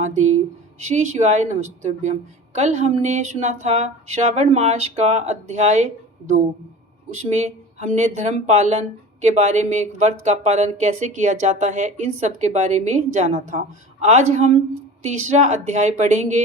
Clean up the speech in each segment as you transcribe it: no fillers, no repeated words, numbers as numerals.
महादेव। श्री शिवाय नमस्तुभ्यम। कल हमने सुना था श्रावण मास का अध्याय 2। उसमें हमने धर्म पालन के बारे में, व्रत का पालन कैसे किया जाता है, इन सब के बारे में जाना था। आज हम तीसरा अध्याय पढ़ेंगे।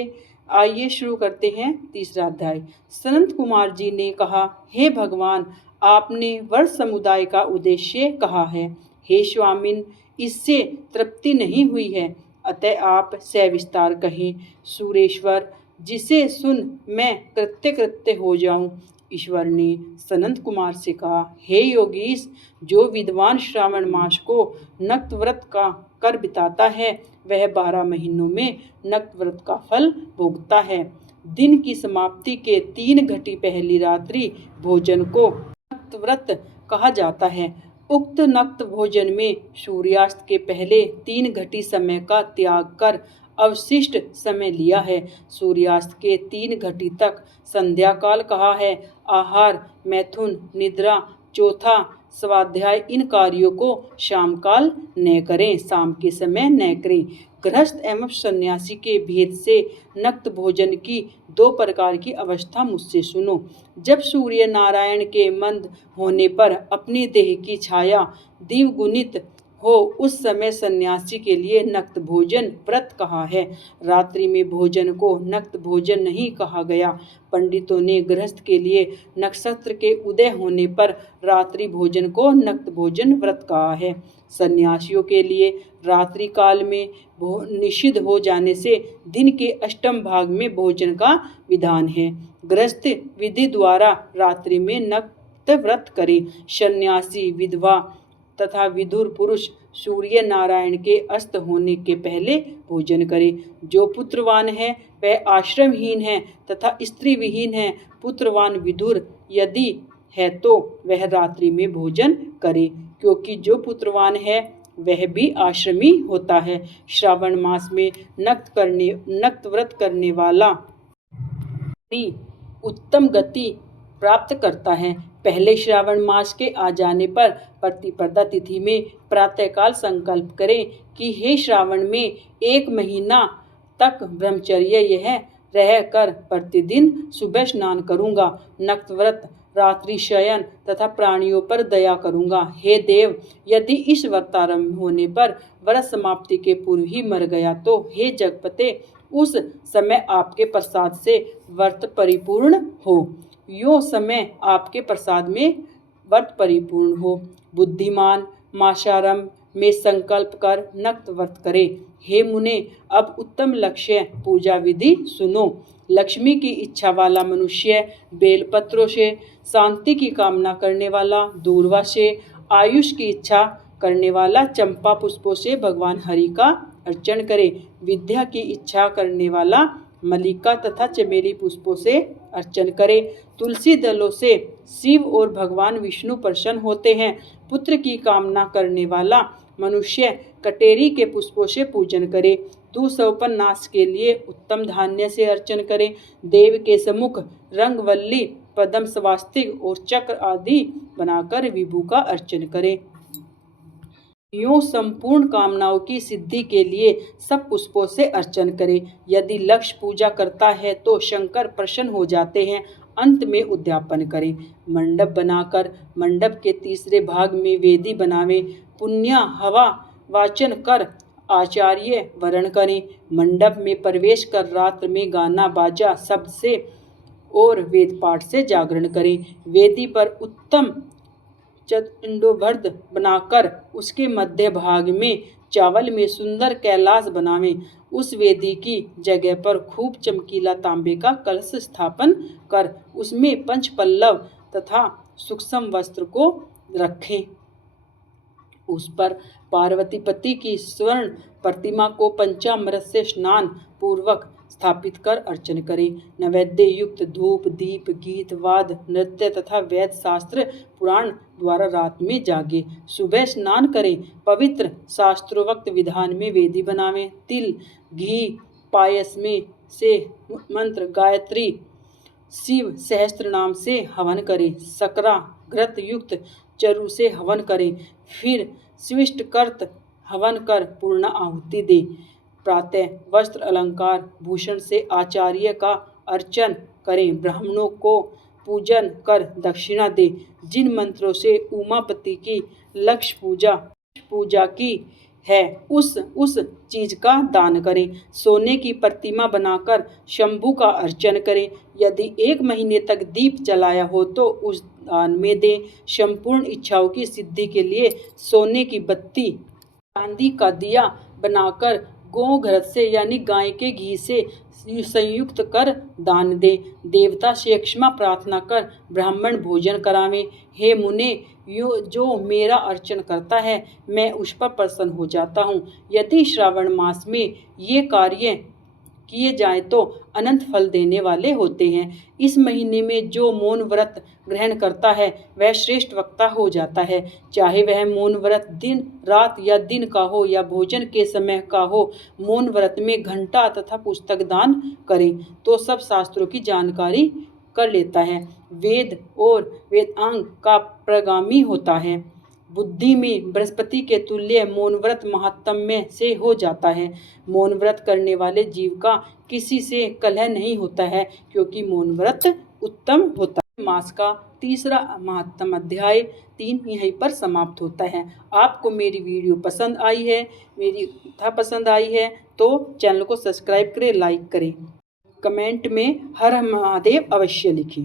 आइए शुरू करते हैं तीसरा अध्याय। सनत कुमार जी ने कहा, हे भगवान, आपने वर्ष समुदाय का उद्देश्य कहा है। हे स्वामिन, इससे तृप्ति नहीं हुई है, अतः आप सविस्तार कहें। सुरेश्वर, जिसे सुन मैं कृत्य कृत्य हो जाऊं। ईश्वर ने सनत कुमार से कहा, हे योगीश, जो विद्वान श्रावण मास को नक्त व्रत का कर बिताता है, वह 12 महीनों में नक्त व्रत का फल भोगता है। दिन की समाप्ति के 3 घटी पहली रात्रि भोजन को नक्त व्रत कहा जाता है। उक्त नक्त भोजन में सूर्यास्त के पहले 3 घटी समय का त्याग कर अवशिष्ट समय लिया है। सूर्यास्त के 3 घटी तक संध्या काल कहा है। आहार, मैथुन, निद्रा, चौथा स्वाध्याय, इन कार्यों को शाम काल न करें, शाम के समय न करें। गृहस्थ एवं सन्यासी के भेद से नक्त भोजन की 2 प्रकार की अवस्था मुझसे सुनो। जब सूर्य नारायण के मंद होने पर अपनी देह की छाया द्विगुणित हो, उस समय सन्यासी के लिए नक्त भोजन व्रत कहा है। रात्रि में भोजन को नक्त भोजन नहीं कहा गया। पंडितों ने गृहस्थ के लिए नक्षत्र के उदय होने पर रात्रि भोजन को नक्त भोजन व्रत कहा है। सन्यासियों के लिए रात्रि काल में निषिद्ध हो जाने से दिन के अष्टम भाग में भोजन का विधान है। गृहस्थ विधि द्वारा रात्रि में नक्त व्रत करे। सन्यासी, विधवा तथा विधुर पुरुष सूर्य नारायण के अस्त होने के पहले भोजन करे। जो पुत्रवान है वह आश्रमहीन है तथा स्त्री विहीन है। पुत्रवान विधुर यदि है तो वह रात्रि में भोजन करे, क्योंकि जो पुत्रवान है वह भी आश्रमी होता है। श्रावण मास में नक्त व्रत करने वाला उत्तम गति प्राप्त करता है। पहले श्रावण मास के आ जाने पर प्रतिपदा तिथि में प्रातःकाल संकल्प करें कि हे श्रावण में 1 महीना तक ब्रह्मचर्य यह रहकर प्रतिदिन सुबह स्नान करूंगा। नक्त व्रत, रात्रि शयन तथा प्राणियों पर दया करूंगा। हे देव, यदि इस व्रतारंभ होने पर व्रत समाप्ति के पूर्व ही मर गया तो हे जगपते, उस समय आपके प्रसाद से व्रत परिपूर्ण हो। यो समय आपके प्रसाद में व्रत परिपूर्ण हो। बुद्धिमान मासारंभ में संकल्प कर नक्त व्रत करे। हे मुने, अब उत्तम लक्ष्य पूजा विधि सुनो। लक्ष्मी की इच्छा वाला मनुष्य बेलपत्रों से, शांति की कामना करने वाला दूर्वा से, आयुष की इच्छा करने वाला चंपा पुष्पों से भगवान हरि का अर्चन करे। विद्या की इच्छा करने वाला मल्लिका तथा चमेली पुष्पों से अर्चन करे। तुलसी दलों से शिव और भगवान विष्णु प्रसन्न होते हैं। पुत्र की कामना करने वाला मनुष्य कटेरी के पुष्पों से पूजन करे। दुःसौपन नाश के लिए उत्तम धान्य से अर्चन करे। देव के सम्मुख रंगवल्ली, पद्म, स्वास्तिक और चक्र आदि बनाकर विभु का अर्चन करे। यूं संपूर्ण कामनाओं की सिद्धि के लिए सब पुष्पों से अर्चन करे। यदि लक्ष्य पूजा करता है तो शंकर प्रसन्न हो जाते हैं। अंत में उद्यापन करे। मंडप बनाकर मंडप के तीसरे भाग में वेदी बनावे। पुण्य हवा वाचन कर आचार्य वरण करें। मंडप में प्रवेश कर रात्र में गाना बाजा शब्द से और वेद पाठ से जागरण करें। वेदी पर उत्तम चतुंडोभर्द बनाकर उसके मध्य भाग में चावल में सुंदर कैलाश बनावें। उस वेदी की जगह पर खूब चमकीला तांबे का कलश स्थापन कर उसमें पंचपल्लव तथा सूक्ष्म वस्त्र को रखें। उस पर पार्वती पति की स्वर्ण प्रतिमा को पंचामृत से स्नान पूर्वक स्थापित कर अर्चन करें। नैवेद्य युक्त धूप, दीप, गीत, वाद, नृत्य तथा वेद शास्त्र पुराण द्वारा रात में जागे। सुबह स्नान करें। पवित्र शास्त्रोक्त विधान में वेदी बनावें। तिल, घी, पायस में से मंत्र गायत्री, शिव सहस्त्र नाम से हवन करें। सकरा घृत युक्त चरु से हवन करें। फिर स्विष्ट कर्त हवन कर पूर्ण आहुति दे। प्रातः वस्त्र अलंकार भूषण से आचार्य का अर्चन करें। ब्राह्मणों को पूजन कर दक्षिणा दे। जिन मंत्रों से उमापति की लक्ष्य पूजा की है उस चीज का दान करें। सोने की प्रतिमा बनाकर शंभु का अर्चन करें। यदि 1 महीने तक दीप जलाया हो तो उस दान में दें। संपूर्ण इच्छाओं की सिद्धि के लिए सोने की बत्ती, चांदी का दिया बनाकर गोघृत से यानी गाय के घी से संयुक्त कर दान दे। देवता से क्षमा प्रार्थना कर ब्राह्मण भोजन करावें। हे मुने, जो मेरा अर्चन करता है मैं उस पर प्रसन्न हो जाता हूँ। यदि श्रावण मास में ये कार्य किए जाएं तो अनंत फल देने वाले होते हैं। इस महीने में जो मौन व्रत ग्रहण करता है वह श्रेष्ठ वक्ता हो जाता है। चाहे वह मौन व्रत दिन रात या दिन का हो या भोजन के समय का हो। मौन व्रत में घंटा तथा पुस्तक दान करें तो सब शास्त्रों की जानकारी कर लेता है। वेद और वेदांग का प्रगामी होता है। बुद्धि में बृहस्पति के तुल्य मौन व्रत महात्म्य से हो जाता है। मौन व्रत करने वाले जीव का किसी से कलह नहीं होता है क्योंकि मौन व्रत उत्तम होता है। मास का तीसरा महत्तम अध्याय 3 यहीं पर समाप्त होता है। आपको मेरी वीडियो पसंद आई है तो चैनल को सब्सक्राइब करें, लाइक करें, कमेंट में हर हर महादेव अवश्य लिखें।